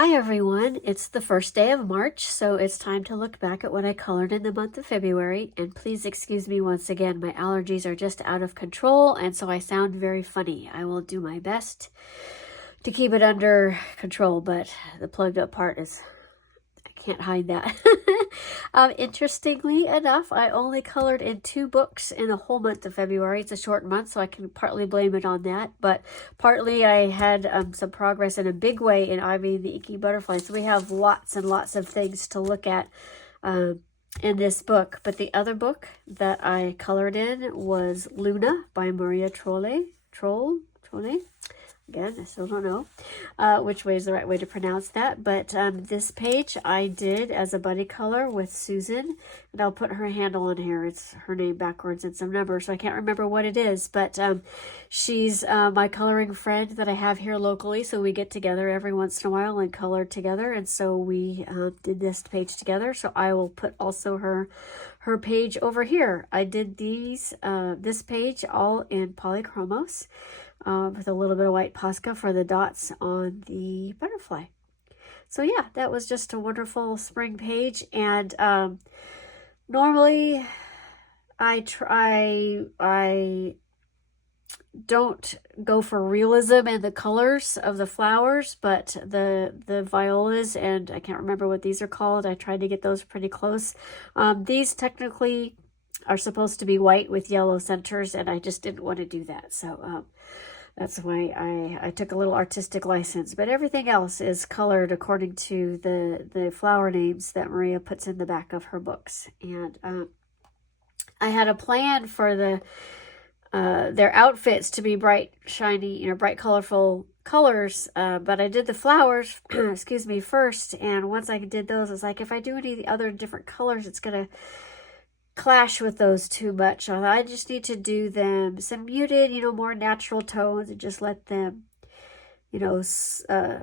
Hi everyone, it's the first day of March, so it's time to look back at what I colored in the month of February, and please excuse me once again, my allergies are just out of control, and so I sound very funny. I will do my best to keep it under control, but the plugged up part is, I can't hide that. Interestingly enough, I only colored in 2 books in the whole month of February. It's a short month, so I can partly blame it on that, but partly I had some progress in a big way in Ivy the Inky Butterfly. So we have lots and lots of things to look at in this book. But the other book that I colored in was Luna by Maria Trolle. Trolle? Again, I still don't know which way is the right way to pronounce that. But this page I did as a buddy color with Susan. And I'll put her handle on here. It's her name backwards and some numbers, so I can't remember what it is. But she's my coloring friend that I have here locally. So we get together every once in a while and color together. And so we did this page together. So I will put also her page over here. I did this page all in polychromos. With a little bit of white Posca for the dots on the butterfly. So yeah, that was just a wonderful spring page. And normally I don't go for realism in the colors of the flowers, but the violas, and I can't remember what these are called, I tried to get those pretty close. These technically are supposed to be white with yellow centers, and I just didn't want to do that. So that's why I took a little artistic license. But everything else is colored according to the flower names that Maria puts in the back of her books. And I had a plan for their outfits to be bright, shiny, bright, colorful colors. But I did the flowers, excuse me, first. And once I did those, I was like, if I do any of the other different colors, it's going to clash with those too much. So I just need to do them some muted, more natural tones, and just let them,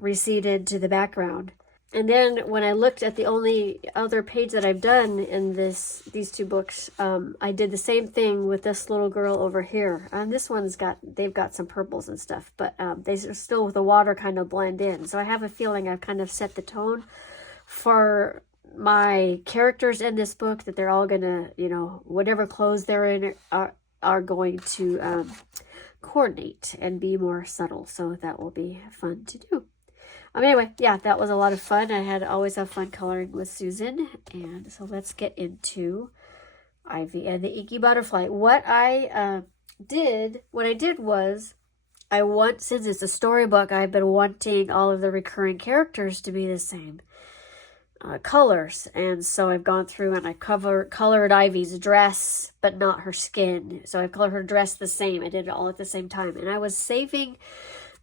recede into the background. And then when I looked at the only other page that I've done in these 2 books, I did the same thing with this little girl over here. And this one's they've got some purples and stuff, but they still with the water kind of blend in. So I have a feeling I've kind of set the tone for my characters in this book, that they're all gonna, whatever clothes they're in are going to coordinate and be more subtle. So that will be fun to do. Anyway, yeah, that was a lot of fun. I always have fun coloring with Susan. And so let's get into Ivy and the Inky Butterfly. What I did was, since it's a storybook, I've been wanting all of the recurring characters to be the same colors, and so I've gone through and I colored Ivy's dress but not her skin, so I colored her dress the same. I did it all at the same time, and I was saving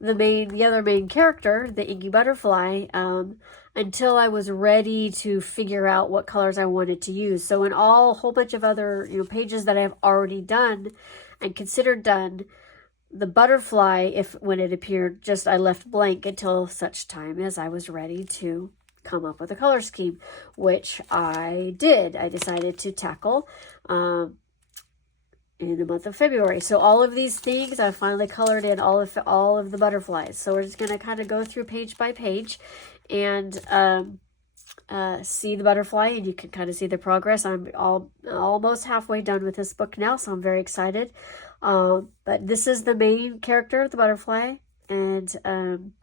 the other main character, the Inky Butterfly, until I was ready to figure out what colors I wanted to use. So in a whole bunch of other pages that I've already done and considered done, the butterfly, when it appeared, I left blank until such time as I was ready to come up with a color scheme, which I did. I decided to tackle in the month of February. So all of these things, I finally colored in all of the butterflies. So we're just going to kind of go through page by page and see the butterfly, and you can kind of see the progress. I'm almost halfway done with this book now, so I'm very excited. But this is the main character of the butterfly, and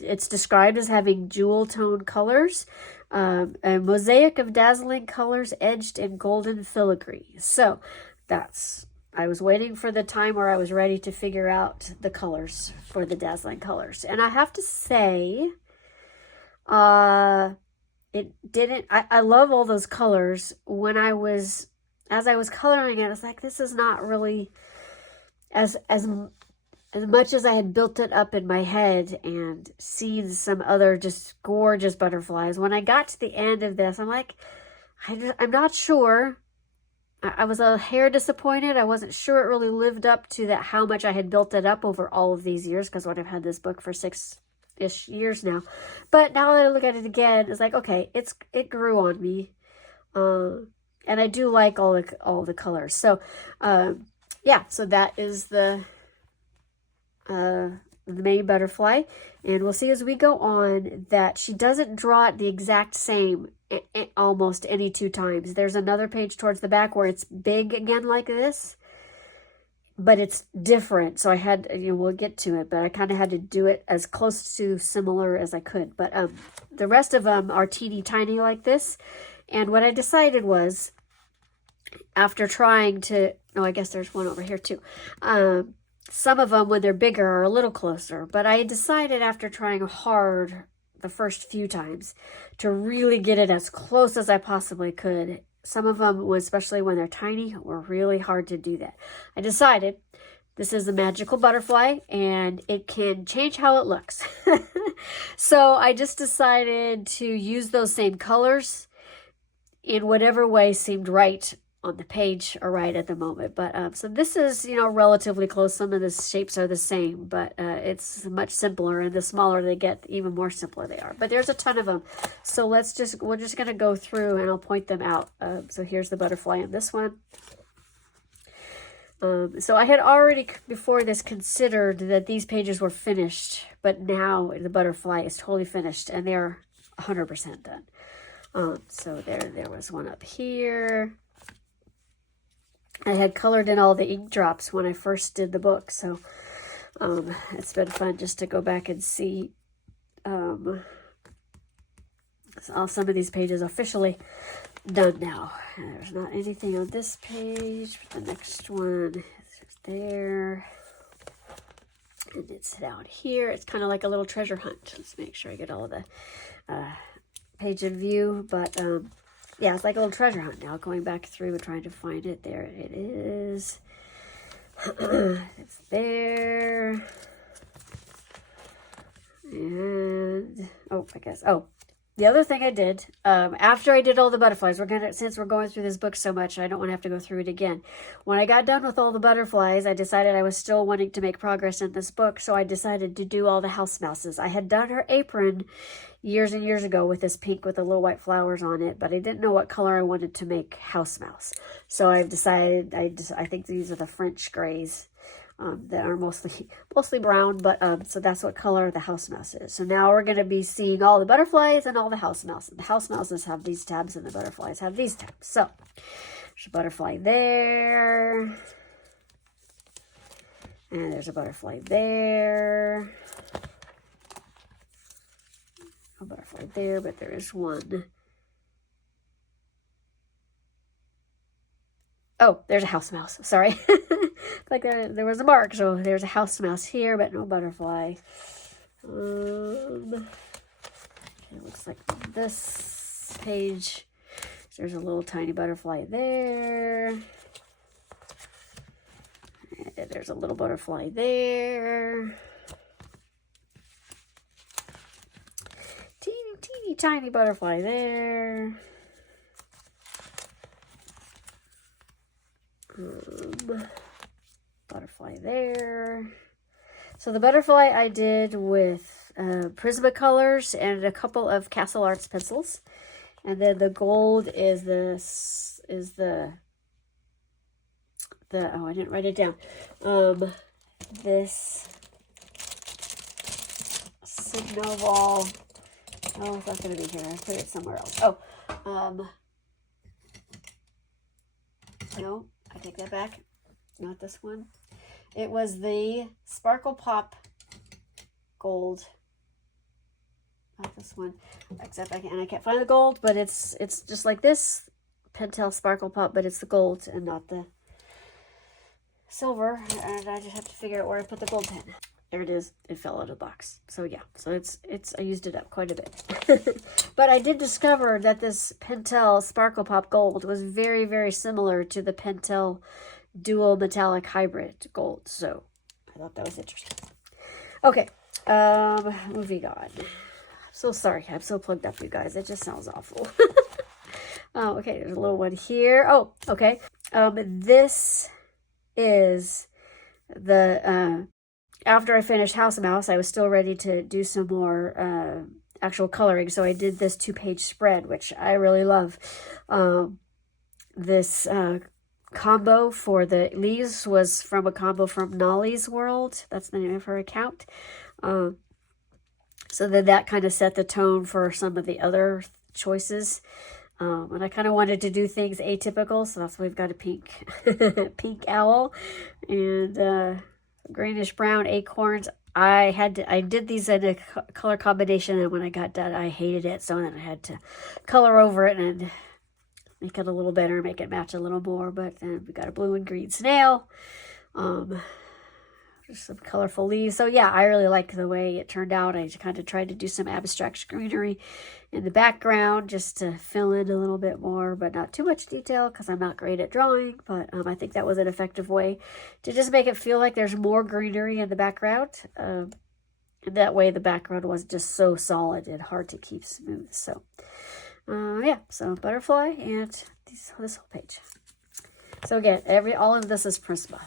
it's described as having jewel tone colors, a mosaic of dazzling colors edged in golden filigree. So I was waiting for the time where I was ready to figure out the colors for the dazzling colors. And I have to say, I love all those colors. As I was coloring it, I was like, this is not really as much as I had built it up in my head and seen some other just gorgeous butterflies. When I got to the end of this, I'm like, I'm not sure. I was a hair disappointed. I wasn't sure it really lived up to how much I had built it up over all of these years, because I've had this book for 6-ish years now. But now that I look at it again, it's like, okay, it grew on me. And I do like all the colors. So, yeah, so that is the the main butterfly. And we'll see as we go on that she doesn't draw it the exact same almost any 2 times. There's another page towards the back where it's big again like this, but it's different. So I had, we'll get to it, but I kind of had to do it as close to similar as I could. But the rest of them are teeny tiny like this. And what I decided was, after trying to, I guess there's one over here too. Some of them, when they're bigger, are a little closer. But I decided after trying hard the first few times to really get it as close as I possibly could. Some of them, especially when they're tiny, were really hard to do that. I decided this is a magical butterfly and it can change how it looks. So I just decided to use those same colors in whatever way seemed right on the page or right at the moment. But so this is, relatively close. Some of the shapes are the same, but it's much simpler, and the smaller they get, even more simpler they are. But there's a ton of them. So we're just going to go through and I'll point them out. So here's the butterfly in this one. So I had already before this considered that these pages were finished, but now the butterfly is totally finished and they're 100% done. So there was one up here. I had colored in all the ink drops when I first did the book, so it's been fun just to go back and see all some of these pages officially done now. There's not anything on this page, but the next one is there. And it's down here. It's kind of like a little treasure hunt. Let's make sure I get all of the page in view, but yeah, it's like a little treasure hunt now, going back through and trying to find it. There it is. It's there. And, the other thing I did, after I did all the butterflies, since we're going through this book so much, I don't want to have to go through it again. When I got done with all the butterflies, I decided I was still wanting to make progress in this book, so I decided to do all the house mouses. I had done her apron years and years ago with this pink with the little white flowers on it, but I didn't know what color I wanted to make house mouse. So I've decided, I think these are the French grays. That are mostly brown, but so that's what color the house mouse is. So now we're going to be seeing all the butterflies and all the house mouses. The house mouses have these tabs and the butterflies have these tabs. So there's a butterfly there, and there's a butterfly there, a butterfly there, but there is one. Oh, there's a house mouse. Sorry. Like there was a mark. So there's a house mouse here, but no butterfly. It looks like this page. There's a little tiny butterfly there. And there's a little butterfly there. Teeny tiny butterfly there. Butterfly there. So the butterfly I did with Prismacolors and a couple of Castle Arts pencils, and then the gold is the oh, I didn't write it down. This Signoval. Oh, it's not going to be here. I put it somewhere else. Oh, no. I take that back. Not this one. It was the Sparkle Pop Gold. Not this one. Except I can't find the gold, but it's just like this Pentel Sparkle Pop, but it's the gold and not the silver. And I just have to figure out where I put the gold pen. There it is. It fell out of the box. So yeah. So it's I used it up quite a bit. But I did discover that this Pentel Sparkle Pop Gold was very, very similar to the Pentel Dual Metallic Hybrid Gold. So I thought that was interesting. Okay. Moving on. I'm so sorry. I'm so plugged up, you guys. It just sounds awful. Oh, okay. There's a little one here. Oh, okay. This is the after I finished House Mouse, I was still ready to do some more actual coloring. So I did this 2-page spread, which I really love. This combo for the leaves was from a combo from Nolly's World. That's the name of her account. So then that kind of set the tone for some of the other choices. And I kind of wanted to do things atypical, so that's why we've got a pink pink owl and greenish brown acorns. I did these in a color combination, and when I got done, I hated it, so then I had to color over it and make it a little better, make it match a little more. But then we got a blue and green snail. Just some colorful leaves. So yeah, I really like the way it turned out. I kind of tried to do some abstract greenery in the background just to fill in a little bit more, but not too much detail because I'm not great at drawing. But I think that was an effective way to just make it feel like there's more greenery in the background. And that way the background was just so solid and hard to keep smooth. So yeah, so butterfly and this whole page. So again, all of this is Prisma.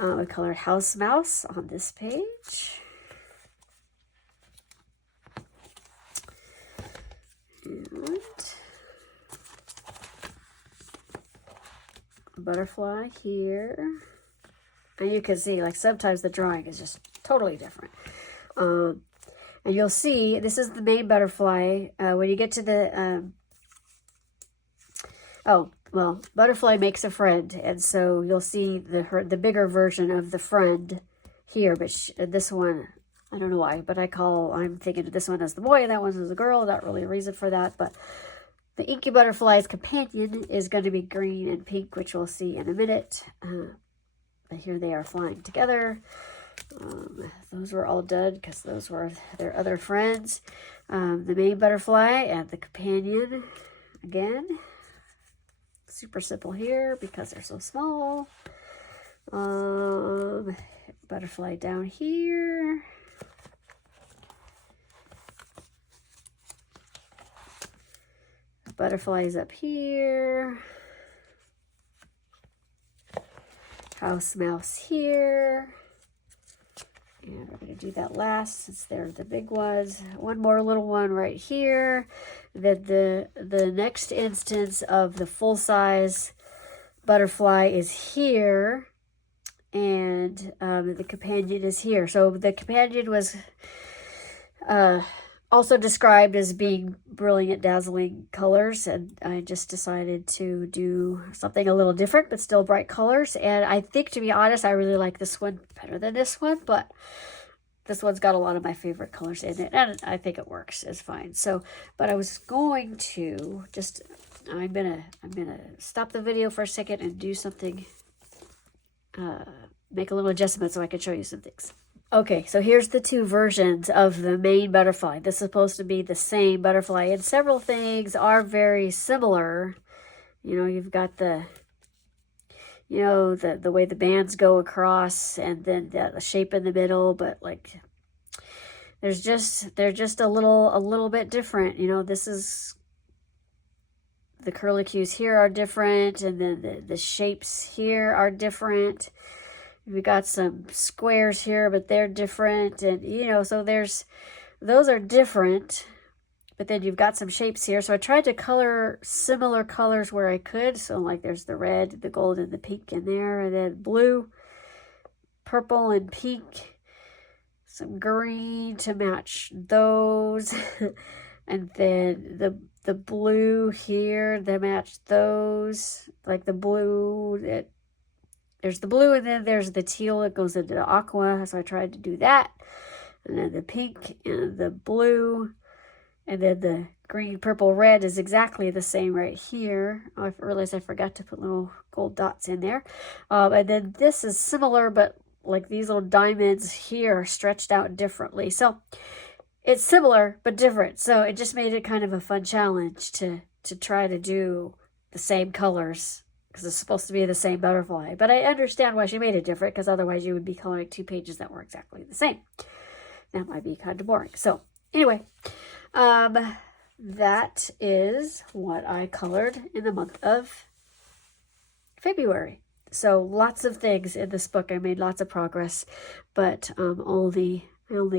We colored House Mouse on this page. And a butterfly here. And you can see, like, sometimes the drawing is just totally different. And you'll see, this is the main butterfly. When you get to the... butterfly makes a friend, and so you'll see the bigger version of the friend here. But this one, I don't know why, but I'm thinking of this one as the boy, and that one as the girl. Not really a reason for that, but the inky butterfly's companion is going to be green and pink, which we'll see in a minute. But here they are flying together. Those were all done because those were their other friends. The main butterfly and the companion again. Super simple here because they're so small. Butterfly down here. Butterflies up here. House mouse here. And we're going to do that last since they're the big ones. One more little one right here. Then the next instance of the full-size butterfly is here. And the companion is here. So the companion was also described as being brilliant, dazzling colors. And I just decided to do something a little different, but still bright colors. And I think, to be honest, I really like this one better than this one. But this one's got a lot of my favorite colors in it. And I think it works. It's fine. So, but I was going to just... I'm gonna stop the video for a second and do something, make a little adjustment so I can show you some things. Okay, so here's the two versions of the main butterfly. This is supposed to be the same butterfly, and several things are very similar. You know, you've got the way the bands go across, and then the shape in the middle, but like they're just a little bit different. You know, this is the curlicues here are different, and then the shapes here are different. We got some squares here, but they're different. And, you know, so those are different. But then you've got some shapes here. So I tried to color similar colors where I could. So, like, there's the red, the gold, and the pink in there. And then blue, purple, and pink. Some green to match those. And then the blue here to match those. Like the blue... There's the blue, and then there's the teal that goes into the aqua. So I tried to do that. And then the pink and the blue. And then the green, purple, red is exactly the same right here. I realized I forgot to put little gold dots in there. And then this is similar, but like these little diamonds here are stretched out differently. So it's similar, but different. So it just made it kind of a fun challenge to try to do the same colors, because it's supposed to be the same butterfly. But I understand why she made it different, because otherwise you would be coloring two pages that were exactly the same. That might be kind of boring. So anyway, that is what I colored in the month of February. So lots of things in this book. I made lots of progress, but I only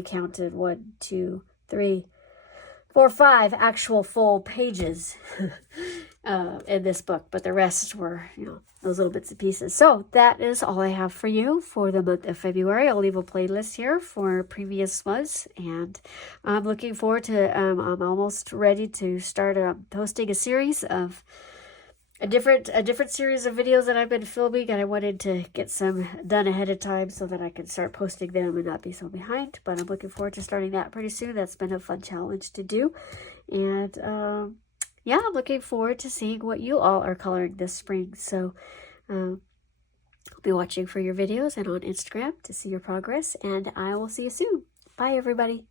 counted 1, 2, 3, 4, 5 actual full pages. in this book, but the rest were, you know, those little bits and pieces. So that is all I have for you for the month of February. I'll leave a playlist here for previous months, and I'm looking forward to, I'm almost ready to start posting a series of a different series of videos that I've been filming, and I wanted to get some done ahead of time so that I can start posting them and not be so behind. But I'm looking forward to starting that pretty soon. That's been a fun challenge to do. And yeah, I'm looking forward to seeing what you all are coloring this spring. So I'll be watching for your videos and on Instagram to see your progress, and I will see you soon. Bye, everybody.